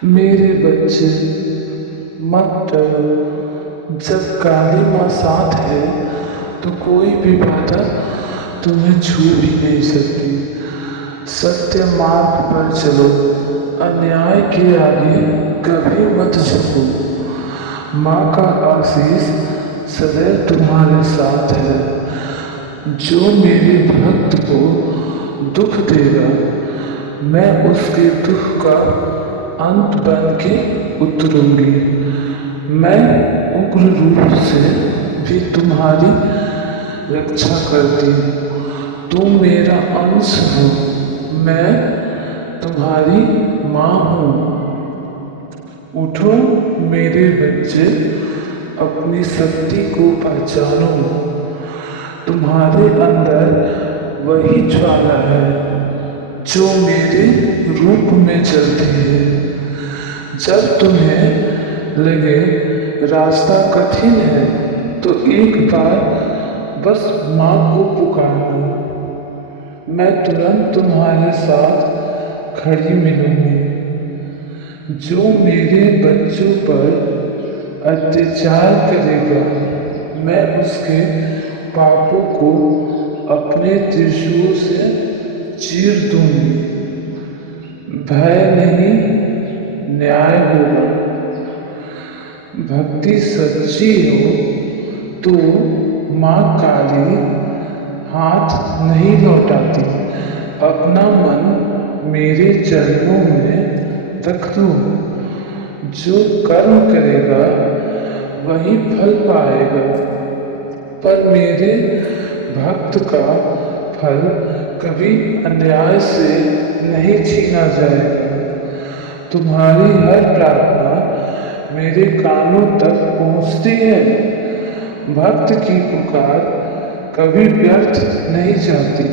मेरे बच्चे मत डरो। जब काली माँ साथ है तो कोई भी बाधा तुम्हें छू भी नहीं सकती। सत्य मार्ग पर चलो, अन्याय के आगे कभी मत झुको। माँ का आशीष सदैव तुम्हारे साथ है। जो मेरे भक्त को दुख देगा, मैं उसके दुख का अंत बन के उतरूंगी। मैं उग्र रूप से भी तुम्हारी रक्षा करती हूँ। तुम मेरा अंश हो, मैं तुम्हारी माँ हूँ। उठो मेरे बच्चे, अपनी शक्ति को पहचानो। तुम्हारे अंदर वही ज्वाला है जो मेरे रूप में जलती है। जब तुम्हें लगे रास्ता कठिन है तो एक बार बस माँ को पुकारना। मैं तुरंत तुम्हारे साथ खड़ी मिलूंगी। जो मेरे बच्चों पर अत्याचार करेगा, मैं उसके पापों को अपने त्रिशूल से चीर दूंगी। भय नहीं, न्याय होगा। भक्ति सच्ची हो तो माँ काली हाथ नहीं लौटाती। अपना मन मेरे चरणों में रख दो। जो कर्म करेगा वही फल पाएगा, पर मेरे भक्त का फल कभी अन्याय से नहीं छीना जाएगा। तुम्हारी हर प्रार्थना मेरे कानों तक पहुंचती है। भक्त की पुकार कभी व्यर्थ नहीं जाती।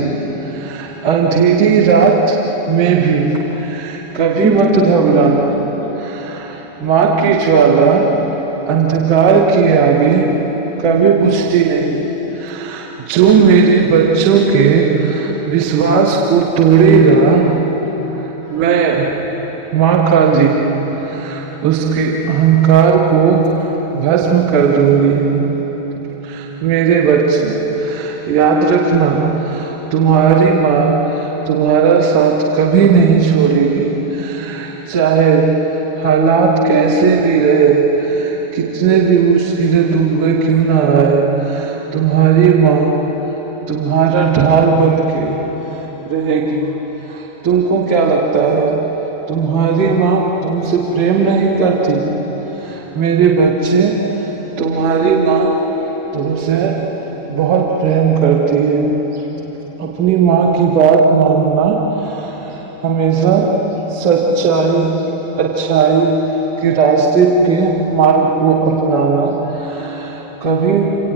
अंधेरी रात में भी कभी मत घबराना। माँ की ज्वाला अंधकार के आगे कभी बुझती नहीं। जो मेरे बच्चों के विश्वास को तोड़ेगा, मैं माँ काली उसके अहंकार को भस्म कर दूंगी। मेरे बच्चे याद रखना, तुम्हारी माँ तुम्हारा साथ कभी नहीं छोड़ेगी। चाहे हालात कैसे भी रहे, कितने भी मुश्किलें तुम पे क्यों ना आए, तुम्हारी माँ तुम्हारा ढाल बन के रहेगी। तुमको क्या लगता है तुम्हारी माँ तुमसे प्रेम नहीं करती? मेरे बच्चे, तुम्हारी माँ तुमसे बहुत प्रेम करती है। अपनी माँ की बात मानना, हमेशा सच्चाई अच्छाई के रास्ते के मार्ग को अपनाना। कभी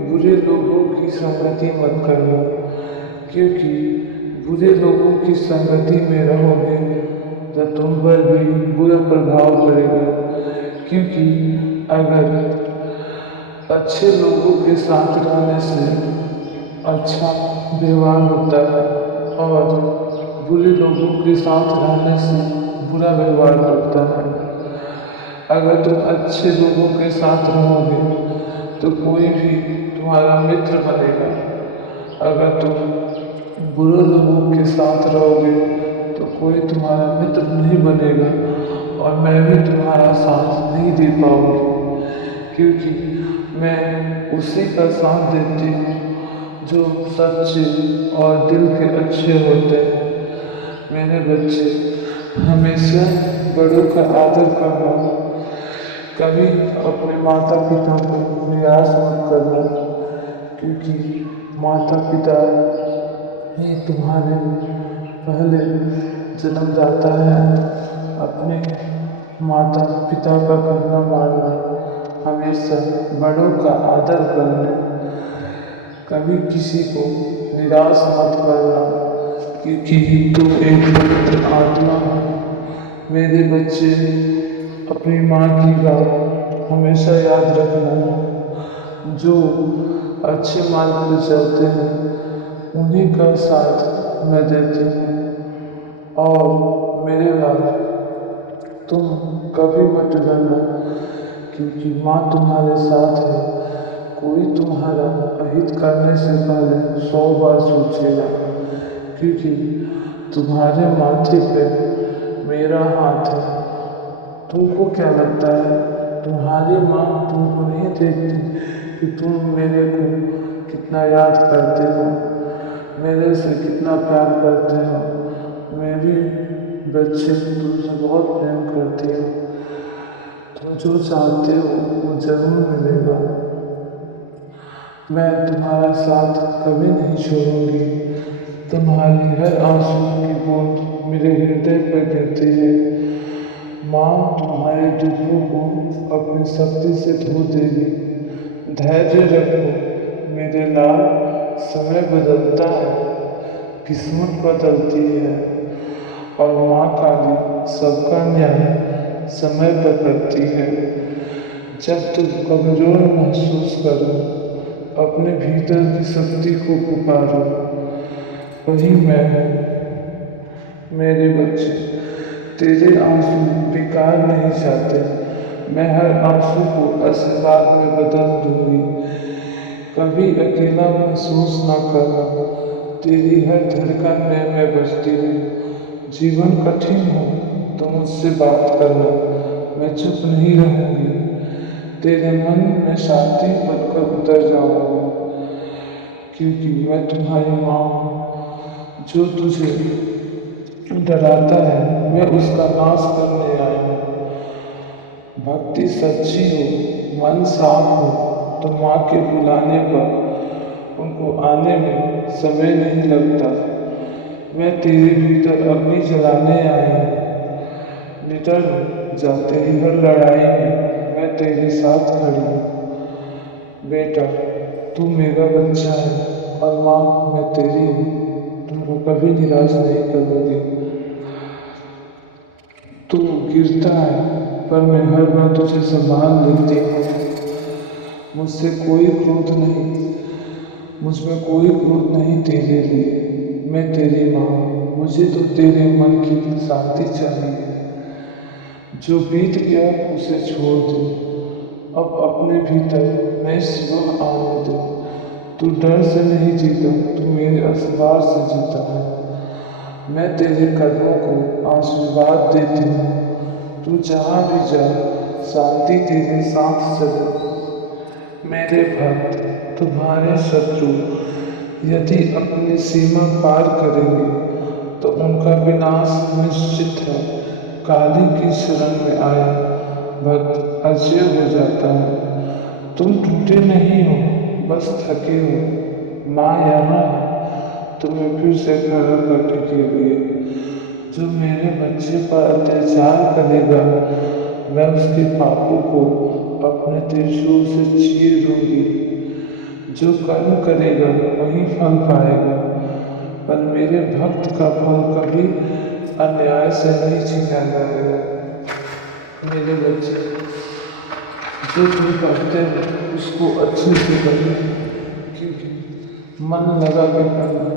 बुरे लोगों की संगति मत करना, क्योंकि बुरे लोगों की संगति में रहोगे तो तुम पर भी बुरा प्रभाव पड़ेगा। क्योंकि अगर अच्छे लोगों के साथ रहने से अच्छा व्यवहार होता है और बुरे लोगों के साथ रहने से बुरा व्यवहार होता है। अगर तुम अच्छे लोगों के साथ रहोगे तो कोई भी तुम्हारा मित्र बनेगा। अगर तुम बुरे लोगों के साथ रहोगे तो कोई तुम्हारा मित्र नहीं बनेगा और मैं भी तुम्हारा साथ नहीं दे पाऊंगी। क्योंकि मैं उसी का साथ देती हूँ जो सच्चे और दिल के अच्छे होते हैं। मेरे बच्चे, हमेशा बड़ों का आदर करना। कभी अपने माता पिता को निराश मत करना, क्योंकि माता पिता ही तुम्हारे पहले जन्मदाता है। अपने माता पिता का कहना मानना, हमेशा बड़ों का आदर करना। कभी किसी को निराश मत करना, क्योंकि तुम एक पवित्र आत्मा हो। मेरे बच्चे, अपनी माँ की बात हमेशा याद रखना। जो अच्छे मार्ग पर चलते हैं उन्हीं का साथ मैं देती हूँ। और मेरे बाद तुम कभी मत डरना, क्योंकि माँ तुम्हारे साथ है। कोई तुम्हारा अहित करने से पहले 100 बार सोचेगा, क्योंकि तुम्हारे माथे पे मेरा हाथ है। तुमको क्या लगता है तुम्हारी माँ तुमको नहीं देखती कि तुम मेरे को कितना याद करते हो, मेरे से कितना प्यार करते हो? मेरी बच्चे तुमसे बहुत प्रेम करती हो। तुम जो चाहते हो वो जरूर मिलेगा। मैं तुम्हारा साथ कभी नहीं छोड़ूंगी। तुम्हारी हर आंसू की बूंद मेरे हृदय पर गिरती है। माँ तुम्हारे दुखों को अपनी शक्ति से धो देगी। धैर्य रखो मेरे लाल, समय बदलता है, किस्मत बदलती है, और माँ काली सबका न्याय समय पर करती है। जब तुम कमजोर महसूस करो, अपने भीतर की शक्ति को पुकारो। वही मैं हूँ। मेरे बच्चे तेरे आंसू बेकार नहीं जाते। मैं हर आंसू को आशीर्वाद में बदल दूंगी। कभी अकेला महसूस ना करना, तेरी हर धड़कन में मैं बसती हूँ। जीवन कठिन हो तो मुझसे बात करना, मैं चुप नहीं रहूंगी। तेरे मन में शांति बनकर उतर जाऊंगी, क्योंकि मैं तुम्हारी माँ हूँ। जो तुझे डराता है मैं उसका नाश करने आई हूँ। भक्ति सच्ची हो, मन साफ हो, तो माँ के बुलाने पर उनको आने में समय नहीं लगता। मैं तेरे भीतर अग्नि जलाने आई हूँ। निडर जा तेरी हर लड़ाई में मैं तेरे साथ खड़ी हूँ। बेटा तू मेरा बच्चा है, और माँ मैं तेरी हूँ। तुमको कभी निराश नहीं करूँगी। तू गिरता है पर मैं हर बार तुझे संभाल लेती हूँ। मुझसे कोई क्रोध नहीं, मुझ में कोई क्रोध नहीं तेरे लिए। मैं तेरी माँ हूँ, मुझे तो तेरे मन की शांति चाहिए। जो बीत गया उसे छोड़ दो, अब अपने भीतर नई सुबह आने दे। तू डर से नहीं जीता, तू मेरे आशीर्वाद से जीता है। मैं तेरे कदमों को आशीर्वाद देती हूँ। तू जहाँ भी जा, शांति तेरे साथ चले। मेरे भक्त, तुम्हारे शत्रु यदि अपनी सीमा पार करेंगे तो उनका विनाश निश्चित है। काली की शरण में आया भक्त अजय हो जाता है। तुम टूटे नहीं हो, बस थके हो। माँ यहाँ है तुम्हें फिर से खड़ा करने के लिए। जो मेरे बच्चे पर अत्याचार करेगा, मैं उसके पापों को अपने त्रिशूल से चीर दूंगी। जो कर्म करेगा वही फल पाएगा, पर मेरे भक्त का फल कभी अन्याय से नहीं छीना जाएगा। मेरे बच्चे, जो तुम करते हो उसको अच्छे से करो, क्योंकि मन लगा के करना।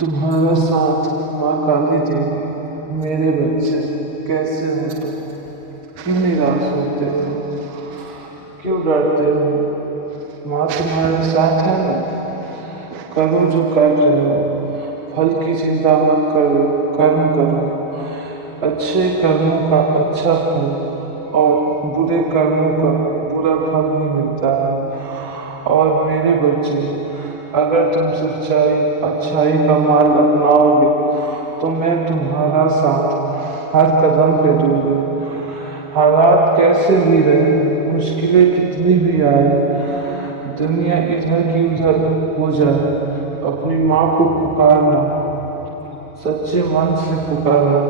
तुम्हारा साथ माँ काली देवी। मेरे बच्चे कैसे हो तुम? क्यों निराश होते हो? क्यों डरते हो? माँ तुम्हारे साथ है ना। करो जो कर रहे हो, फल की चिंता मत करो, कर्म करो। अच्छे कर्मों का अच्छा फल और बुरे कर्मों का बुरा फल ही मिलता है। और मेरे बच्चे, अगर तुम सच्चाई अच्छाई का मार्ग अपनाओगे तो मैं तुम्हारा साथ हर कदम पे दूंगा। हालात कैसे भी रहे, मुश्किलें कितनी भी आए, दुनिया इधर की उधर हो जाए, अपनी माँ को पुकारना, सच्चे मन से पुकारना।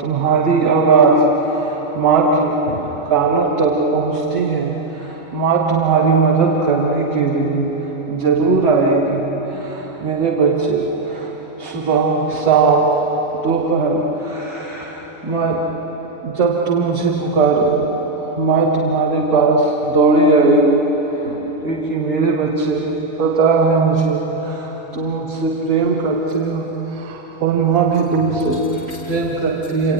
तुम्हारी आवाज़ माँ के कानों तक पहुँचती है। माँ तुम्हारी मदद करने के लिए जरूर आएगी। मेरे बच्चे, सुबह शाम दोपहर माँ, जब तुम मुझे पुकारो माँ तुम्हारे पास दौड़ी आएगी। क्योंकि मेरे बच्चे, पता है मुझे तुम मुझसे प्रेम करते हो, और माँ भी तुमसे प्रेम करती है।